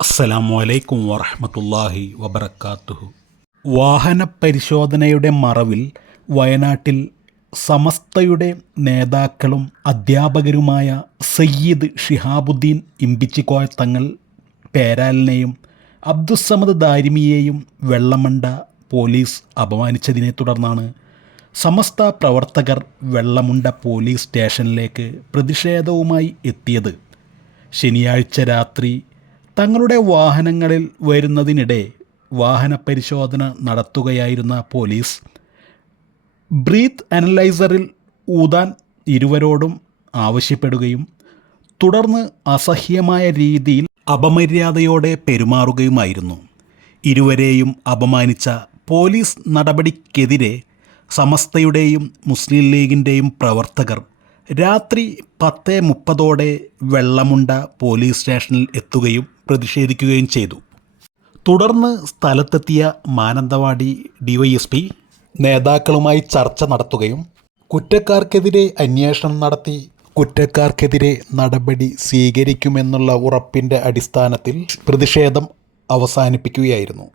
അസ്സലാമു അലൈക്കും വറഹ്മത്തുള്ളാഹി വബറകാതുഹു വാഹന പരിശോധനയുടെ മറവിൽ വയനാട്ടിൽ സമസ്തയുടെ നേതാക്കളും അധ്യാപകരുമായ സയ്യിദ് ഷിഹാബുദ്ദീൻ ഇമ്പിച്ചിക്കോയ തങ്ങൾ പേരാലിനെയും അബ്ദുസമദ് ദാരിമിയെയും വെള്ളമണ്ട പോലീസ് അപമാനിച്ചതിനെ തുടർന്നാണ് സമസ്ത പ്രവർത്തകർ വെള്ളമുണ്ട പോലീസ് സ്റ്റേഷനിലേക്ക് പ്രതിഷേധവുമായി എത്തിയത്. ശനിയാഴ്ച രാത്രി തങ്ങളുടെ വാഹനങ്ങളിൽ വരുന്നതിനിടെ വാഹന പരിശോധന നടത്തുകയായിരുന്ന പോലീസ് ബ്രീത്ത് അനലൈസറിൽ ഊതാൻ ഇരുവരോടും ആവശ്യപ്പെടുകയും തുടർന്ന് അസഹ്യമായ രീതിയിൽ അപമര്യാദയോടെ പെരുമാറുകയുമായിരുന്നു. ഇരുവരെയും അപമാനിച്ച പോലീസ് നടപടിക്കെതിരെ സമസ്തയുടെയും മുസ്ലിം ലീഗിന്റെയും പ്രവർത്തകർ രാത്രി പത്ത് മുപ്പതോടെ വെള്ളമുണ്ട പോലീസ് സ്റ്റേഷനിൽ എത്തുകയും പ്രതിഷേധിക്കുകയും ചെയ്തു. തുടർന്ന് സ്ഥലത്തെത്തിയ മാനന്തവാടി ഡിവൈഎസ്പി നേതാക്കളുമായി ചർച്ച നടത്തുകയും കുറ്റക്കാർക്കെതിരെ അന്വേഷണം നടത്തി കുറ്റക്കാർക്കെതിരെ നടപടി സ്വീകരിക്കുമെന്നുള്ള ഉറപ്പിന്റെ അടിസ്ഥാനത്തിൽ പ്രതിഷേധം അവസാനിപ്പിക്കുകയായിരുന്നു.